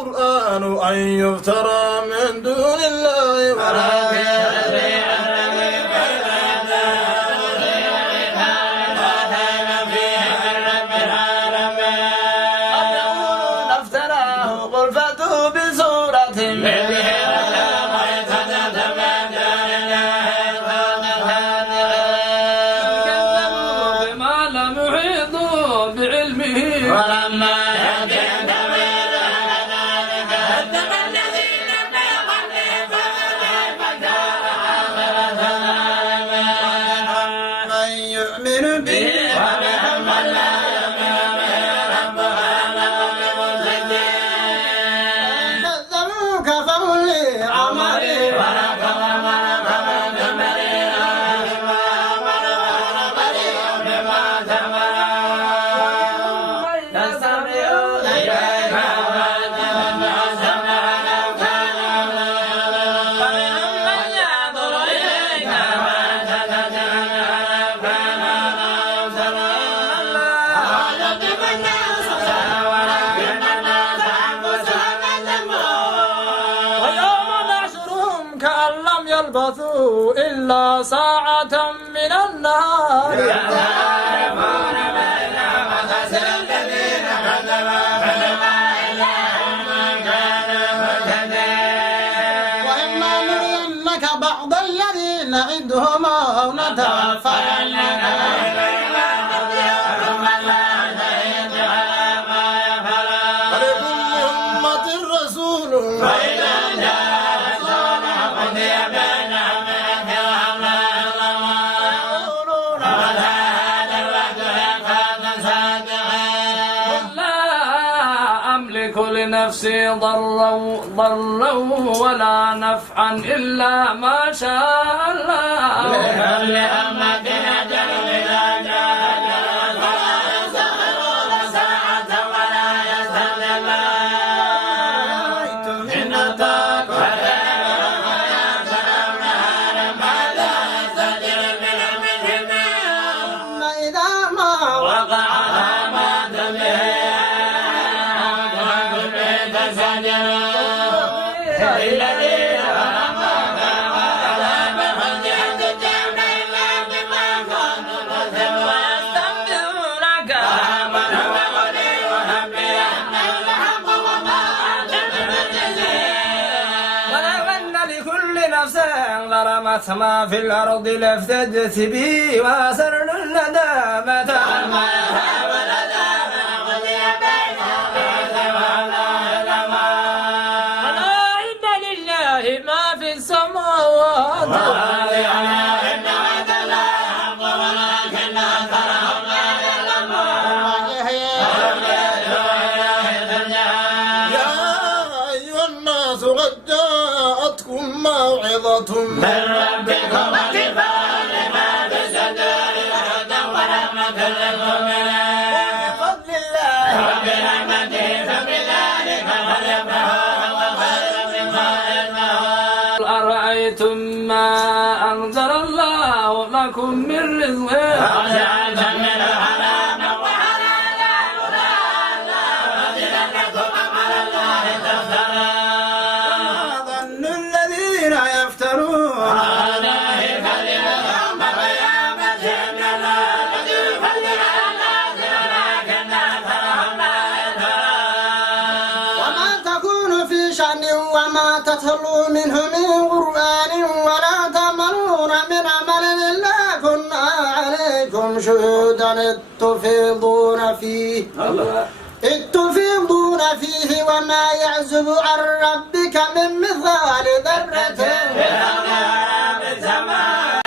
القرآن أن يفترى من دون الله يلبثوا إلا ساعة من النهار يعرفون بين مخاسر الذين كذبوا وإما نرينك بعض الذين نعدهم أو نتوفينك ولكل أمة رسول فإذا جاء رسولهم قضي بينهم بالحق ويقولون متى هذا الوعد إن كنتم صادقين قل لا أملك لنفسي ضرا ولا نفعا إلا ما شاء الله لكل أمة أجل إذا جاء أجلهم فلا يستأخرون ساعة ولا يستقدمون إن أتاكم إذا ما وقع ما تبيه الذين ويستنبئونك من هو ولي ونبئ أن الحق وما أنتم بمعجزين ولو أن لكل نفس ظلمت ما في الأرض لافتدت به وأسروا الندامة وما يهاب الندامة قضي بينهم ما في السماوات إن وعد الله حق ولكن أكثرهم لا يعلمون يا أيها الناس قد جاءتكم موعظة من ربكم وشفاء لما في الصدور وهدى ورحمة للمؤمنين وبفضل الله وبرحمته فبذلك فليفرحوا هو خير مما يجمعون أرأيتم ما أنزل الله لكم من رزق وجعلتم منه حلالا وحلالا وأجل لكم أمر الله تفترون ظن الذين يفترون على الله كذبا يوم القيامة إن الله الذي يفضل على الناس ولكن أكثرهم لا يشكرون وما تكون في شأن وما تتلو منه من قرآن ولا تعملون من عمل إلا كنا عليكم شهودا إذ تفيضون فيه وما يعزب عن ربك من مثقال ذرة في السماء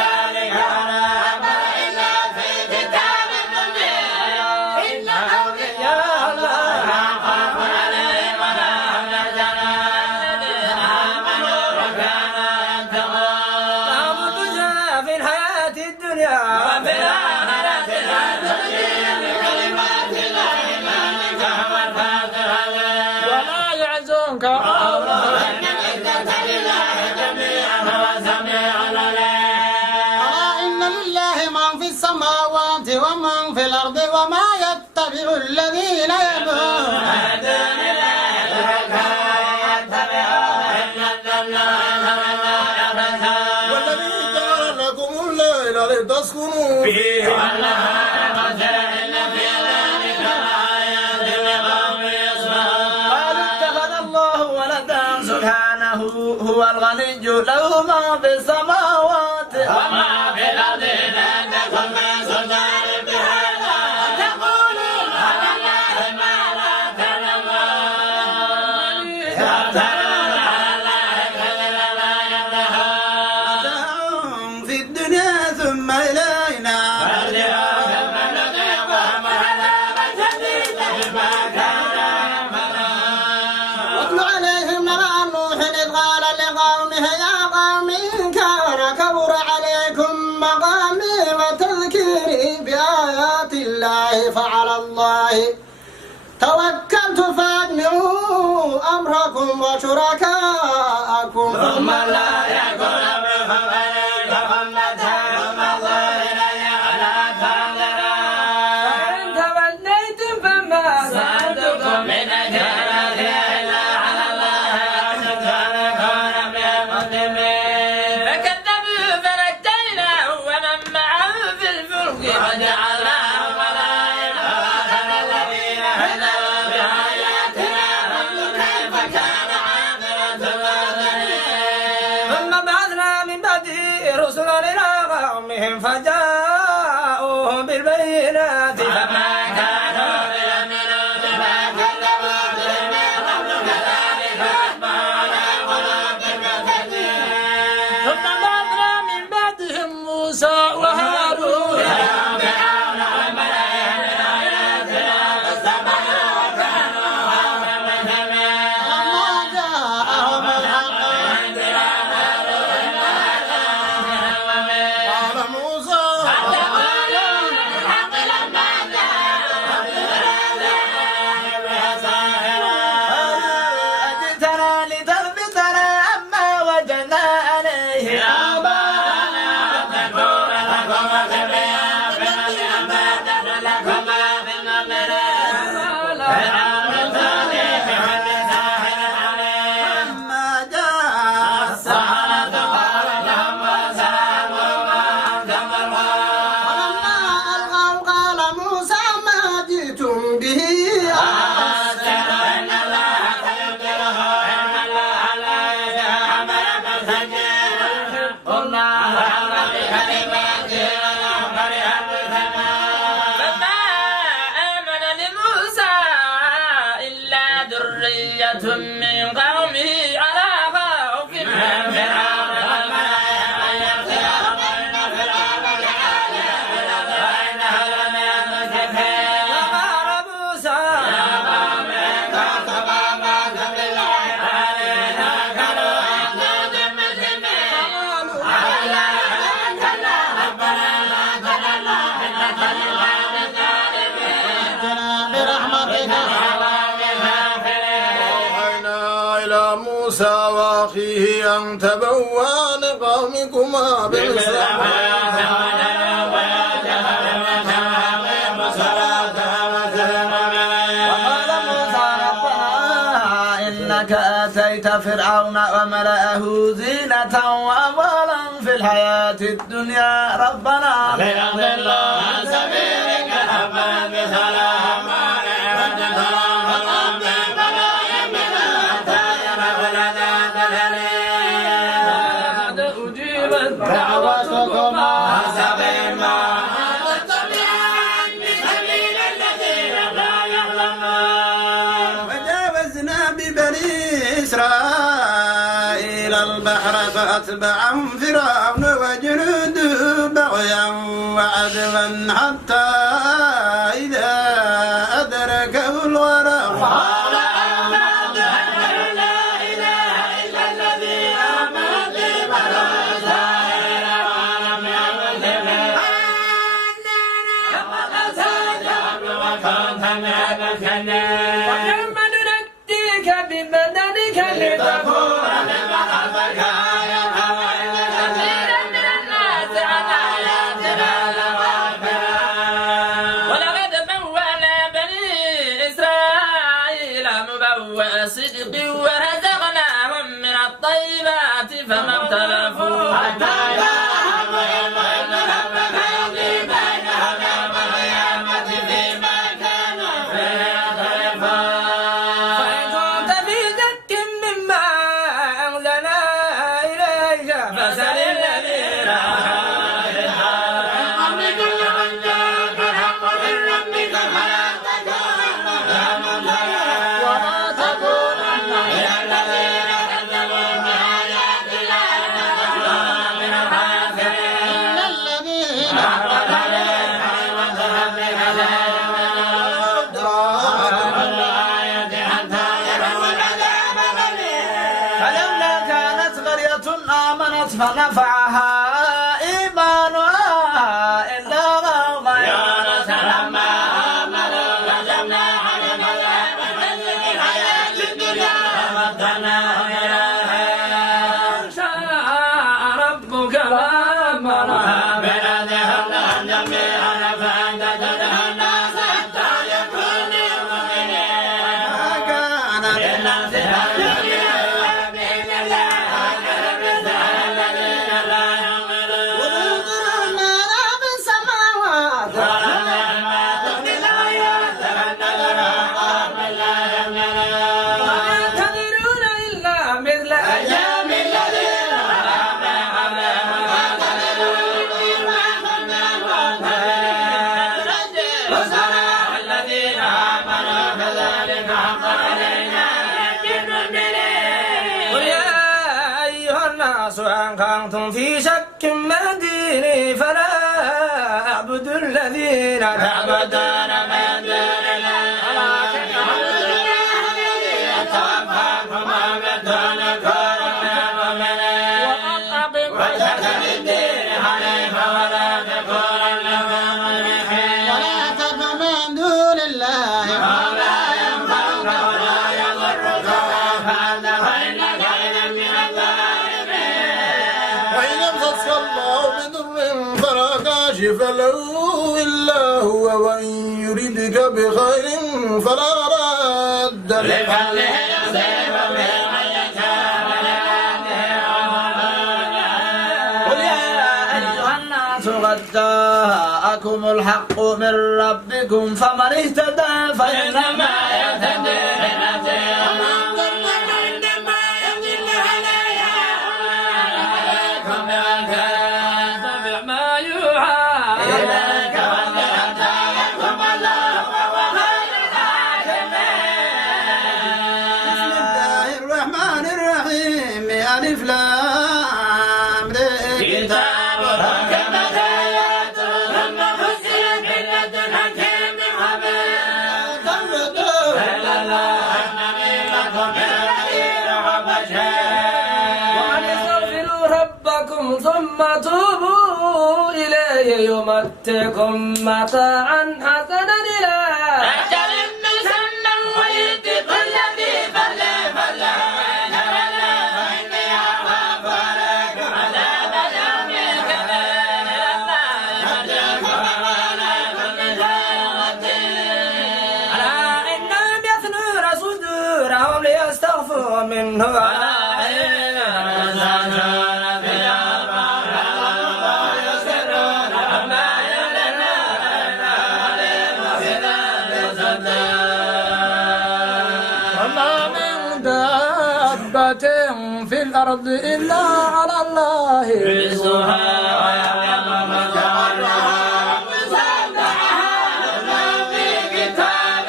إلا في كتاب مبين إن أولياء الله لا خوف عليهم ولا هم يحزنون آمنوا وكانوا يتقون نعبد في الحياة الدنيا وفي الآخرة لا تبديل لكلمات الله ذلك هو الفاتح ولا يحزنك قولهم إن العزة لله جميعا هو السميع العليم ألا إن لله من في السماوات ومن في الأرض وما يتبع الذين يدعون من دون الله شركاء لتسكنوا فيه والنهار مبصرا إن في ذلك لآيات لقوم يسمعون قالوا اتخذ الله ولدا سبحانه هو الغني له ما في السماوات وما في الأرض إن عندكم من سلطان بهذا تقولون على الله ما لا تعلمون تفترون على الله كذبا لا يفلحون في الدنيا ثم إلينا فارجعوهم فنذيقهم عذابا شديدا بما كانوا يعملون واتل عليهم نبأ نوح إذ قال لقومه يا قوم إن كان كبر عليكم مقامي وتذكيري بآيات الله فعلى الله توكلت فاجمعوا أمركم وشركاءكم ثم لا يكن أمركم عليكم متاعكم إلي ولا تعذرون فإن توليتم فما سألتكم من أجر إلا على الله وشكركم من المسلمين فكذبوا فنجيناه ومن معه في الفلك وجعلناه ملائكة الذين كذبوا بآياتنا فانظر كيف كان عاقبة الظالمين ثم بعثنا من بعده رسلا إلى قومهم فجاءوهم بالبينات فما كانوا ليؤمنوا بما كذبوا به من قبل كذلك نطبع على قلوب المعتدين ثم بعثنا من بعدهم موسى وهارون يا فرعون والملائكة من آياتنا فاستكبروا وكانوا قوما مجرمين لما جاءهم الحق قال موسى تقولون الحق لما أجئتنا لتلفتنا عما وجدنا عليه آباءنا تكون لكم كبرياء في الأرض أم تكن لكم ما في المؤمنين فرعون الثاني بكل ساحر عليم لما جاء السحرة قال لهم موسى ألقوا ما أنتم ملقون ولما ألقوا قال موسى ما جئتم به واستكبروا إن الله سيبطله إن الله لا يشاء عملك سجين الله أمر بكلماته ولو كره المجرمون فما آمن لموسى إلا ذرية من قومه على خوف من فرعون والملائكة أن يفتنهم إن فرعون كان يفتن وإنه لمن المسرفين وقال موسى يا قوم إن كنتم آمنتم بالله علينا كانوا أنتم مسلمين على الله توكلنا ربنا لا تجعلنا فتنة للقوم الظالمين برحمتك أوحينا إلى موسى وأخيه أن تبوأ لقومكما بمصر وقال موسى ربنا إنك آتيت فرعون وملأه زينة وأموالا في الحياة الدنيا ربنا ليضلوا عن سبيلك ربنا بسلام أجيبت دعوتكما سبيل ما تتبعا بسبيل الذين لا يعلمون وجاوزنا ببني إسرائيل البحر فأتبعهم فرعون وجنوده بغيا وعدوا حتى إذا أدركه الغرق قال آمنت أنه لا إله إلا الذي آمنت بنو إسرائيل ولم يمت به وكنت من المسلمين ويوم ننجيك ببدنك لتكون لمن خلفك آية وإن كثيرا من الناس عن آياتنا لغافلون ولقد بوأنا بني إسرائيل مبوأ صدق ورزقناهم من الطيبات فما اختلفوا حتى جاءهم علم أن ربك فنفعها إيمانها إلا قوم يونس لما آمنوا كشفنا عنهم عذاب الخزي في الحياة الدنيا ومتعناهم إلى حين شاء ربك وأمرها بأنهم لهم جميعا فأنت تدعو الناس حتى يكونوا مؤمنين ما كان للناس أن يؤمنوا بإذن الله الذين لا يؤمنون وانظروا ما في السماوات ما تغني الآيات والنذر عن الله يؤمنون وما ينتظرون إلا مثل أيام الذين الذين آمنوا كذلك حقا علينا نجد المؤمنين قل يا أيها الناس إن كنتم في شك من ديني فلا أعبد الذين تعبدون من دون الله يتوفاكم ويمدونكم وجهك للدين حنيفا ولا تكونن من المشركين ولا تدع من دون الله ولا ينفعك ولا يضرك وفعلت فإنك إذا من الظالمين وإن يمسسك الله بضر فلا كاشف له إلا هو وإن يردك بخير فلا راد له لفضله يصيب به من يشاء قل يا أيها الناس قد جاءكم الحق من ربكم فمن اهتدى فإنما يهتدي لنفسه ومن ضل فإنما يضل عليها عليكم بمن اتبع ما يوحى إليك ولا يحكم الله وهو خير الحاكمين بسم الله الرحمن الرحيم ألف لام ر كتاب حكمت آياته ثم فصلت من لدن حكيم خبير إلا الله النبي لكم بالخير وبشير وأن استغفروا ربكم ثم توبوا إليه يمتعكم متاعا حسنا إلى أجل مسمى ويؤتي كل ذي فضل فضله وإن تولوا فإني أخاف عليكم عذاب يوم كبير يمتعكم وعلى كل شيء قدير ألا إنهم يثنون صدورهم ليستغفروا منه ألا إنهم يستغفرون في الأرض ويسرون عما يعلنون عليم بذات صدور وما من دابة في الأرض إلا على الله رزقها ويعلم مستقرها ومستودعها وما في كتاب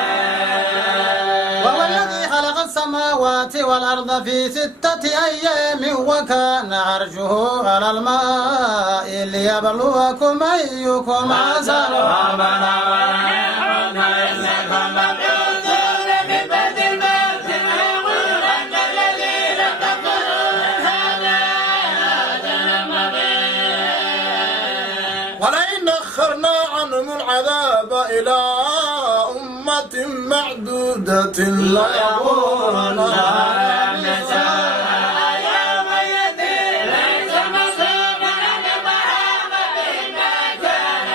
مبين وهو الذي خلق السماوات والأرض في 6 أيام وكان عرشه على الماء ليبلوكم أيكم أحسن ربنا ونعم إنكم مبعوثون من بعد الموت ويقولن الذين كفروا هذا أجل مبين ولئن أخرنا عنهم العذاب إلى أمة معدودة ليقولن يوم يأتي ليس مصروفا عن طعام إلا كان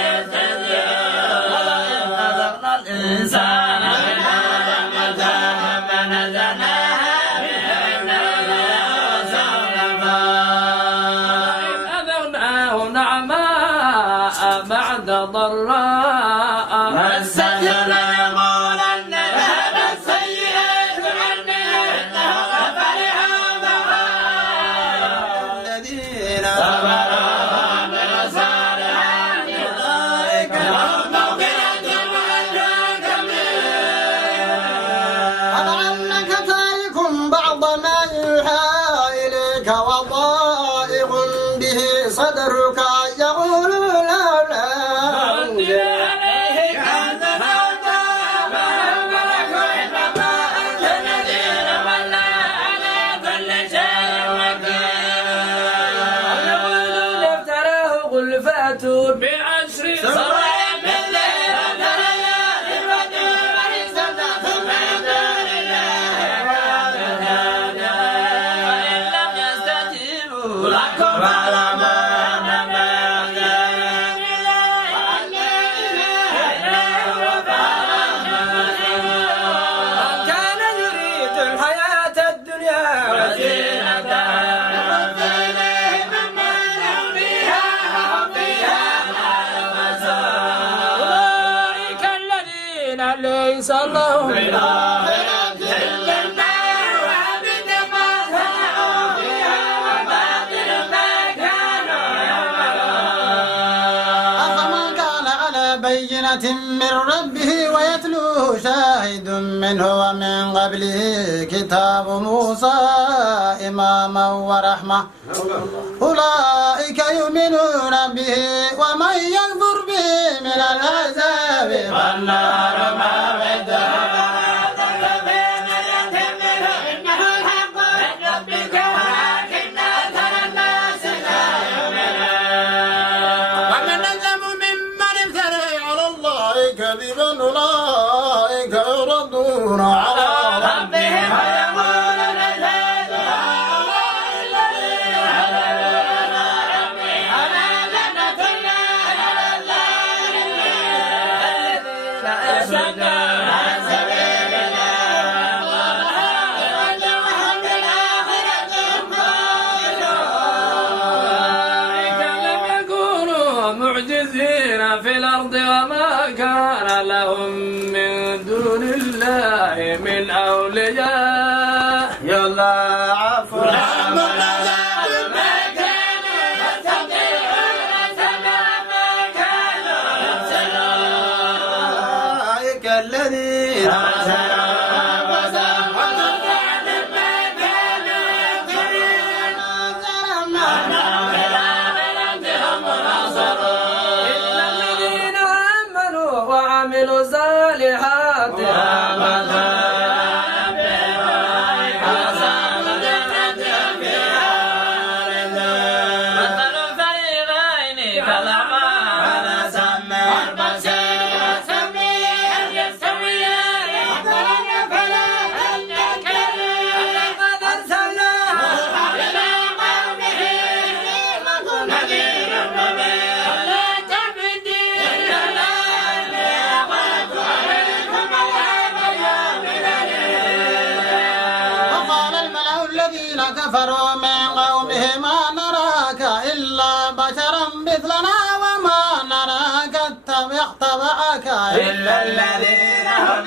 يستزيد ولئن أذقنا الإنسان منا رحمة فنزعناها أذقناه نعماء بعد ضراء مسته ليقولن ذهب السيئات عني إنه فرح بخير الذين صبروا وعملوا الصالحات أولئك لهم مغفرة وأجر كبير ولعلك تارك بعض ما يوحى إليك وضائق به صدرك يقولون لولا أنزل عليه كنز فما ملك إنما أنت نذير ولا على كل شيء كان يريد الحياة الدنيا وزينتها أولئك الذين ليس لهم أفمن كان على بينة من ربه ويتلو شاهد منه ومن قبله كتاب موسى إماما ورحمة أولئك يؤمنون به ومن يكفر به من العذاب فالنار موعده ومن أظلم ممن افترى على الله كذبا أولئك يردون على ربهم أولئك لم يكونوا معجزين في الأرض وما كان لهم من دون الله من أولياء يضاعف لهم أولئك الذين إلا الذين آمنوا وعملوا الصالحات مثل الفريقين كالأعمى سمع البصير لقد أرسلنا وقال الملأ الذين كفروا من قومه ما نراك إلا بشرا مثلنا وما نراك اتبعك إلا الذين هم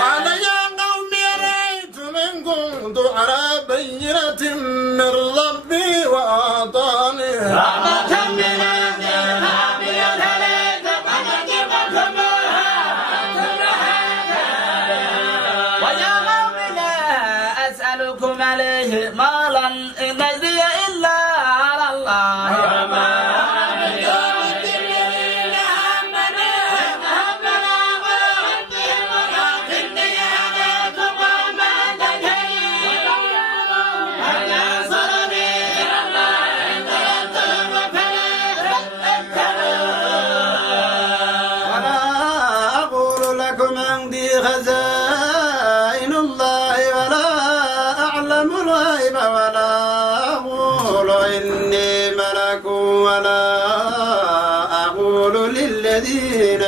قال يا قوم أرأيتم إن كنت على بينة من ربي وأعطاني رحمة من ويا قوم لا أسألكم عليه مالا إن أجري إلا على الله وما ولا أقول لكم عندي خزائن الله ولا أعلم الغيب ولا أقول إني ملك ولا أقول للذين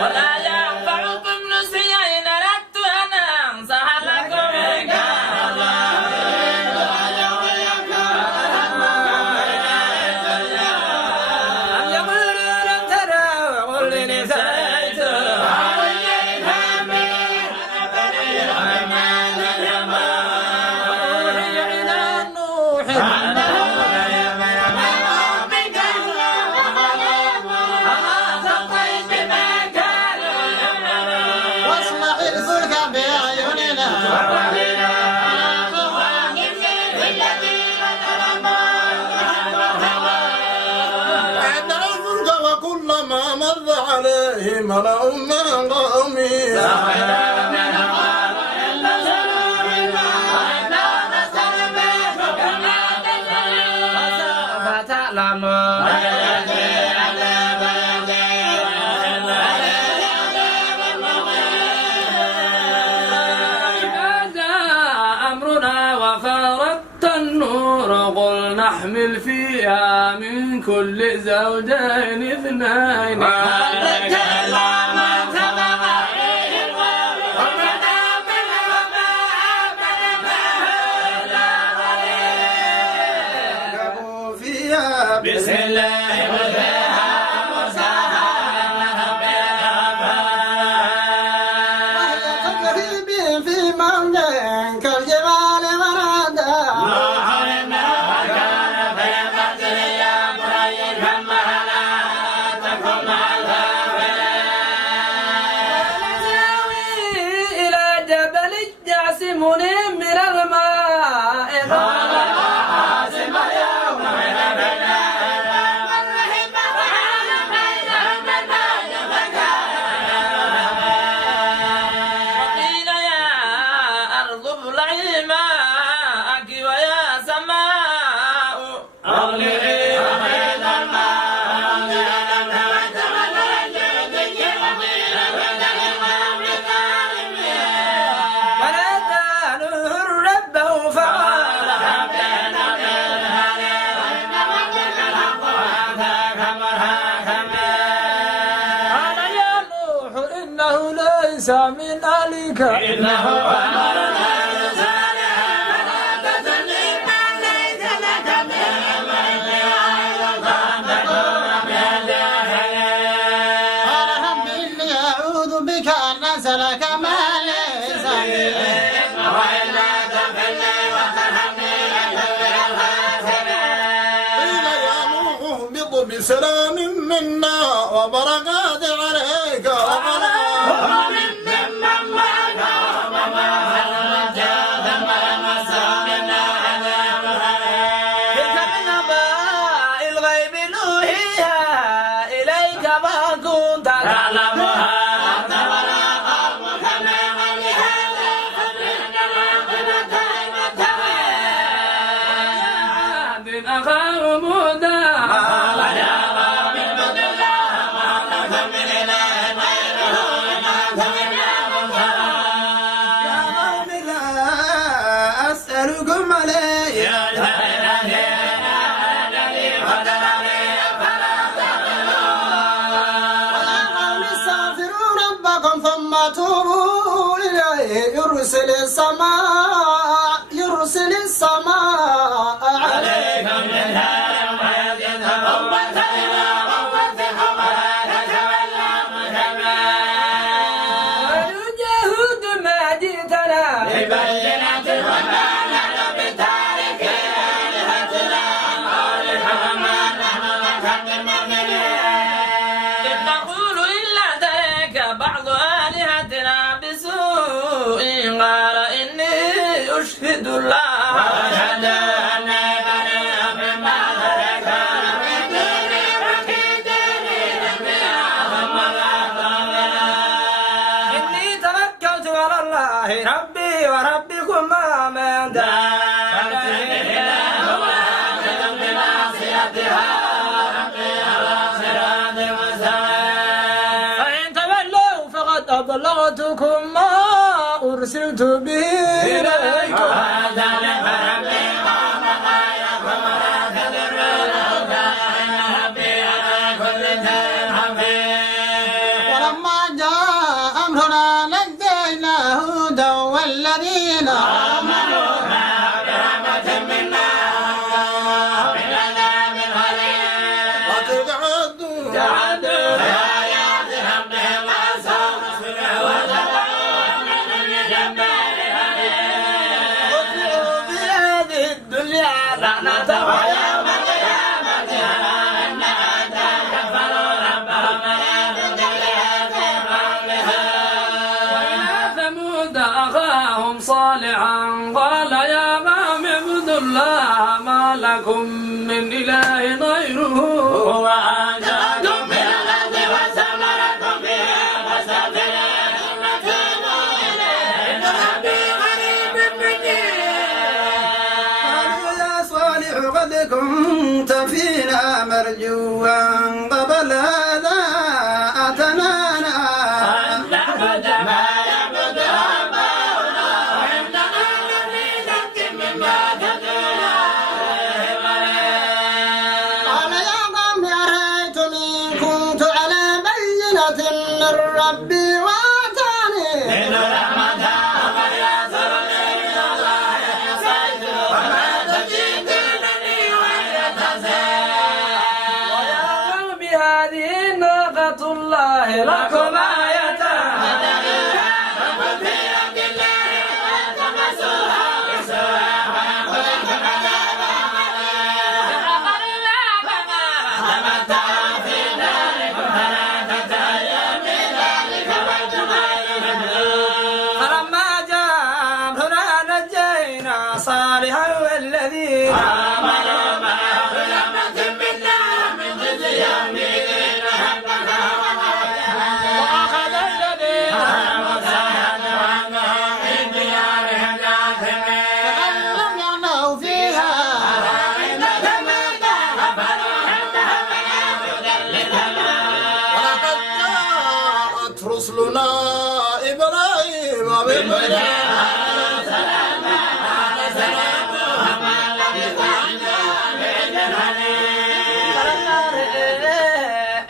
ولا ينفعكم نصحي إن أردت أن أنصح لكم إن كان الله أم يقولون افترى وقل إني افتريت وأوحي إلى نوح عليه ملأ من قومه نحمل فيها من كل زوجين اثنين بسم الله من ذلك إنه أمرنا صالحا فلا تسلم من ليس لك قال رب إني أعوذ بك أن أسألك ما ليس لي وإلا تغفر لي وترحمني لأكن من الخاسرين. قيل يا نوح اهبط بسلام منا وبركات عليك وعلى توبوا إليه يرسل السماء عليكم بالهدى ويزيدهم إلى قوتكم ولا تتولوا مجرمين. ونجاهد ما جئتنا ببينة وما نحن بتاركين آلهتنا عن قولك وما نحن لك بمؤمنين. إن نقول إلا ذلك بعض آلهتنا بسوء قال إني أشهد الله وأشهد أني بريء مما تركون من دوني وكيدوني ثم إني توكلت على الله ربي وربكم ما من دابة إلا هو آخذ بناصيتها ربي على صراط مستقيم. فإن تولوا فقد أبلغتكم ما أرسلت به إليكم وهذا لربي قام غيركم ولا تضرونه إن ربي على كل شيء حفيظ. ولما جاء أمرنا نجينا هودا والذين آمنوا برحمة منا ومن عذاب غليظ. وتلك عاد جعلوا بآيات ربهم عصوا رسله وتولوا من كل جبار عنيد. واتبعوا في هذه الدنيا لعنة ويوم القيامة على أن أتى كفروا ربهم وإلى ثمود أخاهم صالحا قال يا قوم اعبدوا الله ما لكم من إله غيره هو أنشأكم من الأرض والثمرات قد كنت فينا مرجوا قبل هذا أتنانا نعبد ما يعبد آباؤنا وإننا لفي شك مما تدعونا قال يا قوم أرأيتم إن كنت على بينة من ربي وآتاني إن رحمتها فليصل لي من الله يسعد وما تجدونني وهي تزيد ويا قوم هذه ناقة الله لكم آية فلما جاء أمرنا نجينا صالحا والذين آمنوا معه برحمة منا ومن خزي يومئذ ربنا وأخذ الذين لم يعلوا فيها ولقد جاءت رسلنا إبراهيم بالبينات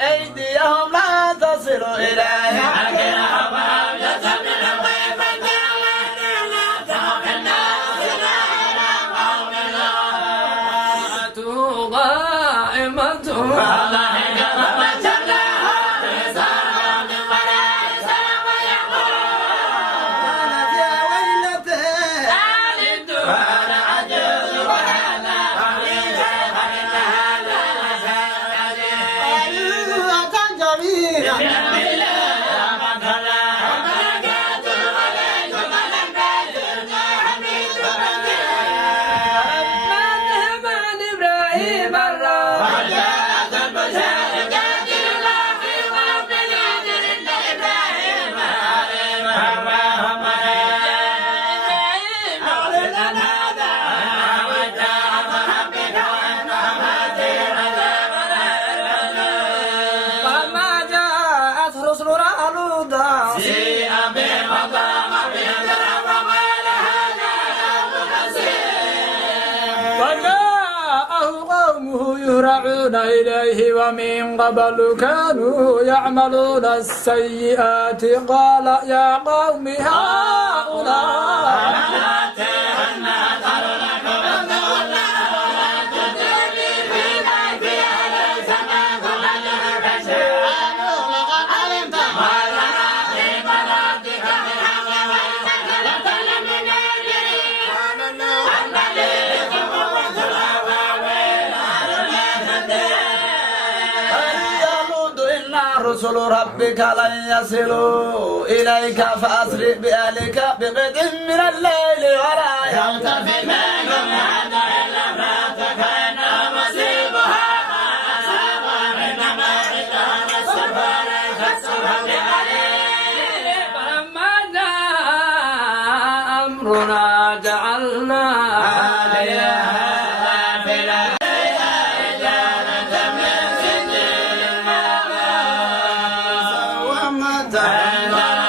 أيديهم لا تصل إليه فلما جاءت رسلنا لوطا وجاءه قومه يهرعون إليه ومن قبل كانوا يعملون السيئات قال يا قوم هؤلاء رسل ربك لن يصلوا إليك فأسرع بأهلك بقطع من الليل ولا يلتفت منكم أحد إلا امرأتك إنه مصيبها ما أصابها إنما عندهم الصبر ليس الصبر بقليل فلما جاء أمرنا جعلنا عليها ومتى